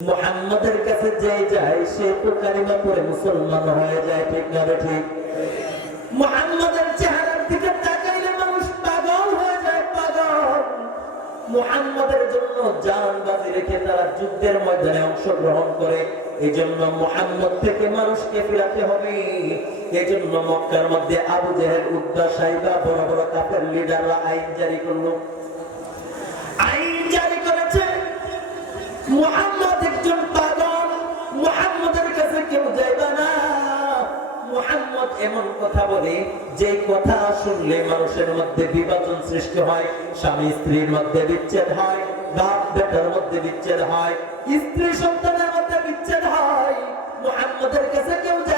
মোহাম্মদের কাছে যায়, সে তো কালিমা পরে মুসলমান হয়ে যায়, ঠিক না ঠিক? মোহাম্মদের চেহারার দিকে তাকাইলে মানুষ পাগল হয়ে যায়, পাগল। মোহাম্মদের জন্য রেখে তারা যুদ্ধের ময়দানে অংশগ্রহণ করে এই জন্য মোহাম্মদ থেকে মানুষকে ফিরাতে হবে। এই জন্য মক্কার মধ্যে আবু জেহেল, উদ্দা সাইবা বড় বড় কাপের লিডাররা আইন জারি করল। আইন জারি মুহাম্মদ একজন পাগল, মুহাম্মদের কাছে কেউ যাইবে না। মুহাম্মদ এমন কথা বলে, যে কথা শুনলে মানুষের মধ্যে বিভাজন সৃষ্টি হয়, স্বামী স্ত্রীর মধ্যে বিচ্ছেদ হয়, বাপ বেটার মধ্যে বিচ্ছেদ হয়, স্ত্রী সন্তানের মধ্যে বিচ্ছেদ হয়। মুহাম্মদের কাছে কেউ যাইবে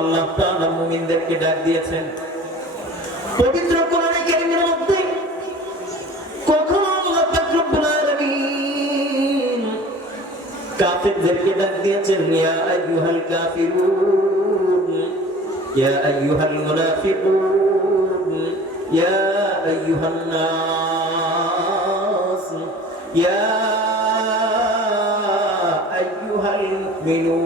আল্লাহ তাআলা মুমিনদেরকে ডাক দিয়েছেন। পবিত্র কোরআনে কারীমের মধ্যে কখনো আল্লাহ পাক রব্বুল আলামিন কাফিরদেরকে ডাক দিয়েছেন, ইয়া আইয়ুহাল কাফিরুন, ইয়া আইয়ুহাল মুনাফিকুন, ইয়া আইয়ুহান নাস, ইয়া আইয়ুহাল মুমিনুন।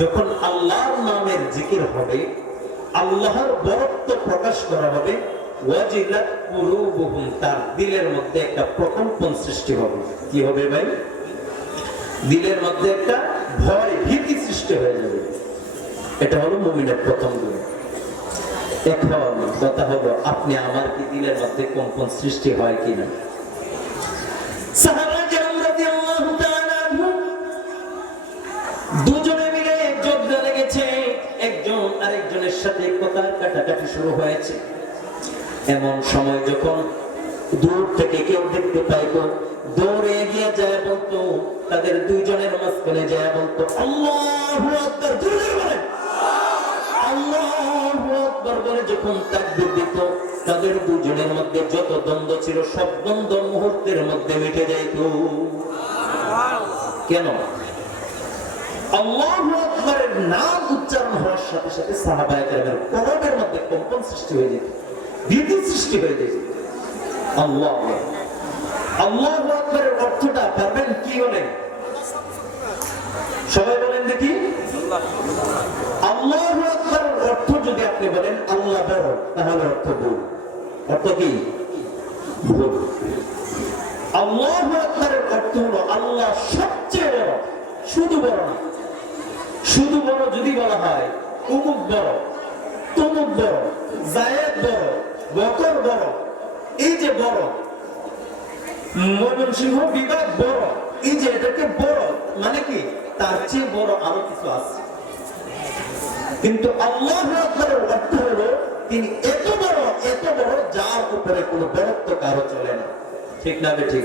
যখন আল্লাহর নামের জিকির হবে, আল্লাহর বরত্ব প্রকাশ করা হবে তার দিলের মধ্যে একটা প্রকম্পন সৃষ্টি হবে। কি হবে ভাই? দিলের মধ্যে একটা ভয় ভীতি সৃষ্টি হয়ে যাবে। এটা হলো মুমিনের প্রথম গুণ এখন কথা হলো, আপনি আমার কি দিলের মধ্যে কম্পন সৃষ্টি হয় কিনা? তাআলা দুজনে আরেকজনের সাথে কথা কাটাকাটি শুরু হয়েছে। এমন সময় যখন দূর থেকে কেউ দেখতে পাইতো দৌড়ে এগিয়ে যায় বলতো, তাদের দুইজনের মাঝখানে যায় বলতো যখন তাকবীর দিত, তাদের দুজনের মধ্যে যত দ্বন্দ্ব ছিল, সব দ্বন্দ্ব মুহূর্তের মধ্যে মিটে যাইত। কেন? আল্লাহু আকবারের নাম উচ্চারণ হওয়ার সাথে সাথে সাহাবায়ে কেরামের কলবের মধ্যে কম্পন সৃষ্টি হয়ে যেত, ভীতি সৃষ্টি হয়ে যেত। আল্লাহ আল্লাহু আকবারের অর্থটা পারবেন কি বলেন সবাই বলেন দেখি। আল্লাহু আকবারের অর্থ যদি আপনি বলেন, আল্লাহ বড়, তাহলে অর্থ ভুল অর্থ কি? ভুল আল্লাহু আকবারের অর্থ হলো আল্লাহ সবচেয়ে বড়, শুধু বড় না। শুধু বড় যদি বলা হয়, উমুক বড়, তমুক বড়, জায়েদ বড়, বকর বড়, এই যে বড়, ময়মনসিংহ বিভাগ বড়, এই যে এটাকে বড় মানে কি? তার চেয়ে বড় আরও কিছু আছে। কিন্তু আল্লাহ অর্থ হলো, তিনি এত বড় এত বড়, যার উপরে কোনো বরত্ব কারও চলে না। ঠিক না ঠিক?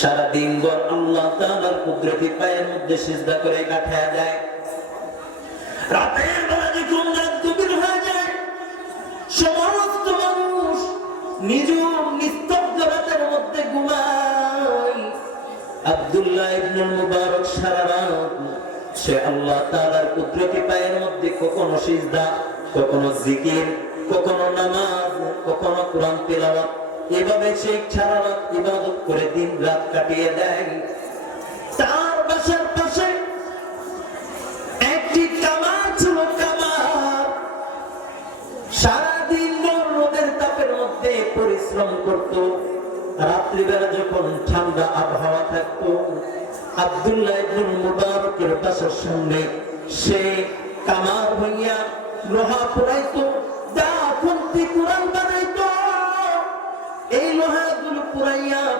সারা দিন ভর আল্লাহ তাআলার কুদরতি পায়ের মধ্যে সিজদা করে কাটায় যায় রাতের বেলা যখন রাত গভীর হয়ে যায়, সমস্ত মানুষ নিজ নিস্তব্ধ রাতের মধ্যে ঘুমায়। আব্দুল্লাহ ইবনুল মুবারক সারা রাত সে আল্লাহ তাআলার কুদরতি পায়ের মধ্যে কখনো সিজদা, কখনো জিকির, কখনো নামাজ, কখনো কোরআন তেলাওয়াত এভাবে সারা রাত ইবাদত করে দিন রাত কাটিয়ে দেয়। তার বাসার পাশে একটি কামার ছিল কামার সারাদিন রোদের তাপের মধ্যে পরিশ্রম করত। রাত্রিবেলা যখন ঠান্ডা আবহাওয়া থাকতো, আব্দুল্লাহ ইবনুল মুবারকের বাসার সামনে সে কামার হইয়া লোহা পুরাইতো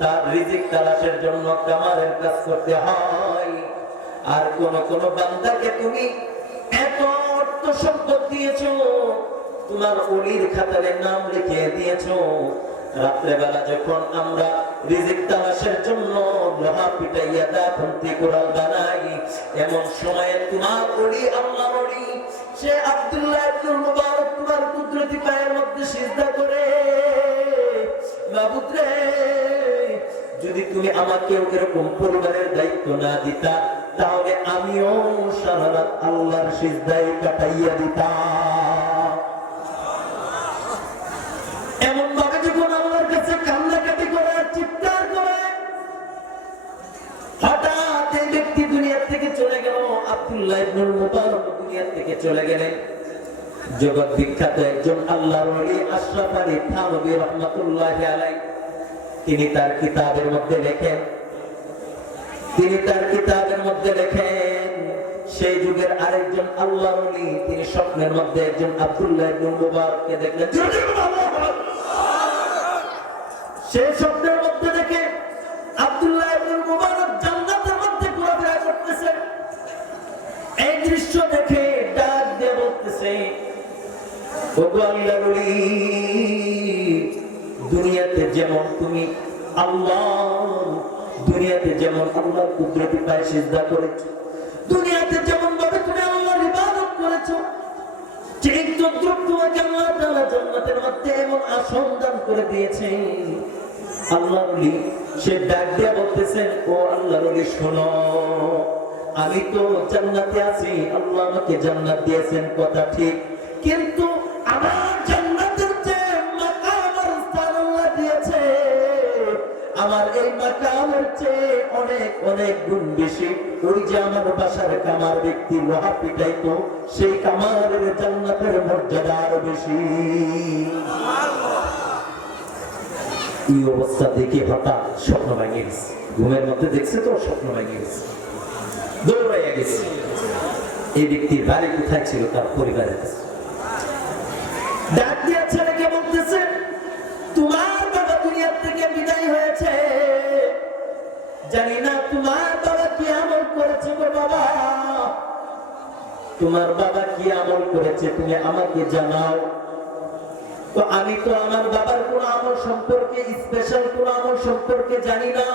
তার রিজিক তালাশের জন্য কামারের কাজ করতে হয়। আর কোন কোন বান্দাকে তুমি এত অর্থ সম্পদ দিয়েছ, তোমার অলির খাতারে নাম লিখে দিয়েছ। রাত্রেবেলা যখন আমরা রিজিক তালাশের জন্য লোহা পিটাইয়া দা ফন্তি কোরাল বানাই, এমন সময়ে তোমার অলি আল্লাহ অলি, সে আব্দুল্লাহ আব্দুল মুবারক তোমার কুদরতি পায়ের মধ্যে সিজদা করে, মাবুদ রে যদি তুমি আমাকে এরকম পরিবারের দায়িত্ব না দিতা, তাহলে আমিও সারা রাত আল্লাহর সিজদায় কাটাইয়া গেলেন। জগৎ বিখ্যাত একজন আল্লাহর ওলি, আশরাফ আলী থানভী রহমাতুল্লাহি তিনি তার কিতাবের মধ্যে লেখেন। তিনি তার কিতাবের মধ্যে লেখেন, সেই যুগের আরেকজন আল্লাহর ওলি তিনি স্বপ্নের মধ্যে একজন আব্দুল্লাহ মুবারককে দেখলেন। সেই স্বপ্নের মধ্যে দেখে আব্দুল্লাহ মুবারক জান্নাতের মধ্যে ঘোরাফেরা করতেছে। এই দৃশ্য দেখে ডাক দিয়ে বলতেছে, ওগো আল্লাহর ওলি দুনিয়াতে যেমন তুমি আল্লাহ, দুনিয়াতে যেমন আল্লাহর কুদরতি পায়ে সিজদা করেছ, দুনিয়াতে যেমন ভাবে তুমি আল্লাহর ইবাদত করেছ, ঠিক আল্লাহ মধ্যে এমন আসন দান করে দিয়েছে। আল্লাহর ওলি সে ডাক দিয়া বলতেছেন, ও আল্লাহর ওলি শোনো, আমি তো জান্নাতে আছি, আল্লাহ আমাকে জান্নাত দিয়েছেন, কথা ঠিক। কিন্তু এই অবস্থা দেখে হঠাৎ স্বপ্ন ভেঙে গেছে। ঘুমের মধ্যে দেখছে তো স্বপ্ন ভেঙে গেছে। দৌড়াইয়া গেছে। এই ব্যক্তির বাড়ি কোথায় ছিল? তার পরিবারের কাছে। তোমার বাবা কি আমল করেছে তুমি আমাকে জানাও। তো আমি তো আমার বাবার কোন আমল সম্পর্কে স্পেশাল কোন আমল সম্পর্কে জানি না।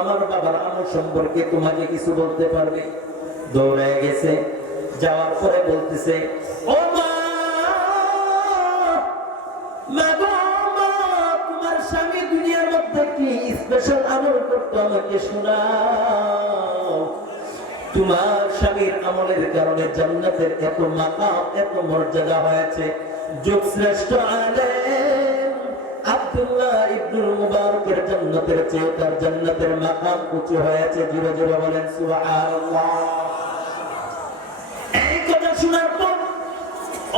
আমার তোমাকে কিছু বলতে পারবে। গেছে যাওয়ার পরে বলতেছে ও মা, স্পেশাল আমল করতো আমাকে শোনাও। তোমার স্বামীর আমলের কারণে জান্নাতের এত মাকাম এত মর্যাদা হয়েছে। যুগ শ্রেষ্ঠ আলেম আব্দুল্লাহ ইবনুল মুবারকের জান্নাতের চেয়ে তার জান্নাতের মাকাম উঁচু হয়েছে। জুড়ে জুড়ে বলেন, সুবহানাল্লাহ। এই কথা শোনার পর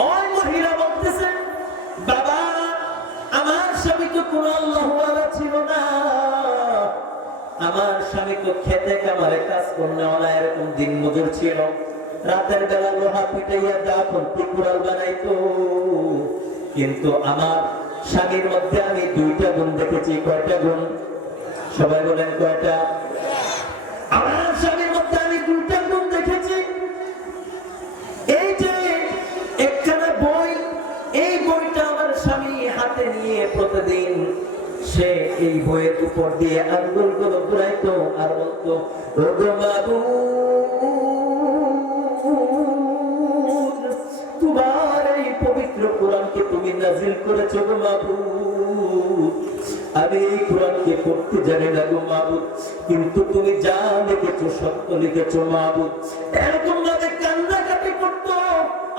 ওই মহিলা বলতেছে, বাবা, আমার স্বামী তো কোন আল্লাহ ছিল আমার স্বামী তো খেতে কামারে কাজ করনেওয়ালা এরকম দিন মজুর ছিল। রাতের বেলা লোহা পিটাইয়া দাফন পুকুরাল বানাইতো। কিন্তু আমার স্বামীর মধ্যে আমি দুইটা গুণ দেখেছি। কয়টা গুণ? সবাই বলেন কয়টা? আমার সে এই বইয়ের উপর দিয়ে আঙ্গুলগুলো ঘুরাইতো, আর বলতো, "ও তোমার এই পবিত্র কোরআনকে তুমি নাজিল করেছ গো মাবুদ আমি এই কোরআনকে পড়তে জানি না গো মাবুদ কিন্তু তুমি যা লিখেছো সত্য লিখেছো মাবুদ এরকম ভাবে কান্নাকাটি করতো।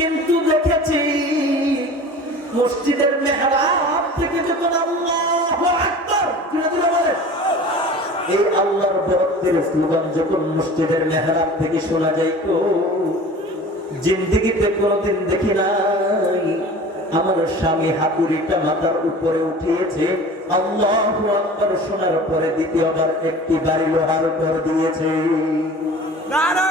কিন্তু দেখেছি মসজিদের মেহরাব থেকে যখন আল্লাহু এই আল্লাহর বরত্বের স্লোগান যখন মসজিদের মেহরাব থেকে শোনা যাইতো, জিন্দিগিতে কোনোদিন দেখি নাই, আমার স্বামী হাতুড়িটা মাথার উপরে উঠিয়েছে, আল্লাহ আকবার শোনার পরে দ্বিতীয়বার একটি বাড়ি লোহার উপর দিয়েছে। নারায়ণ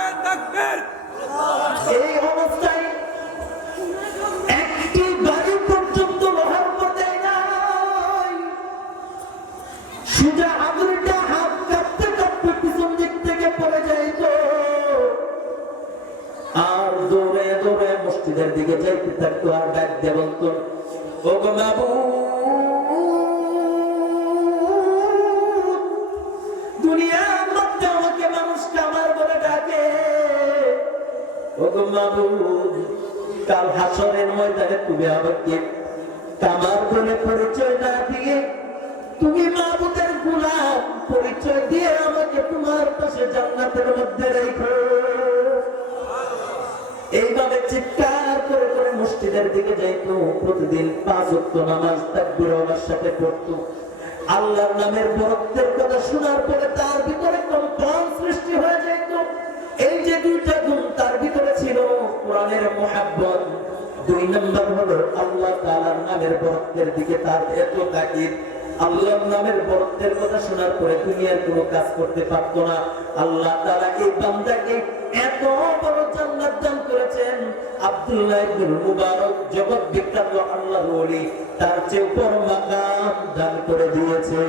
মসজিদের দিকে যাইতে থাকতো আর ডাক দিয়ে বলতো ও মধ্যে আমাকে মানুষটা আমার বলে ডাকে। মাবুদ, কাল হাসনের ময়দানে তুমি আমাকে দিকে প্রতিদিন পাঁচ ওয়াক্ত নামাজ তাকবীর আমার সাথে পড়তো। আল্লাহর নামের বরত্বের কথা শোনার পরে তার ভিতরে কম্পন সৃষ্টি হয়ে যাইত। এই যে দুইটা গুণ তার ভিতরে ছিল, কোরআনের মোহাব্বত। দুই নম্বর হলো আল্লাহ তাআলার নামের বরত্বের দিকে তার এত তাকিদ। আল্লাহর নামের বরত্বের কথা শোনার পরে দুনিয়ার কোনো কাজ করতে পারতো না। আল্লাহ তাআলা এই বান্দাকে এত বড় দান করেছেন আব্দুল্লাহ জগৎ বিখ্যাত তার চেয়ে দান করে দিয়েছে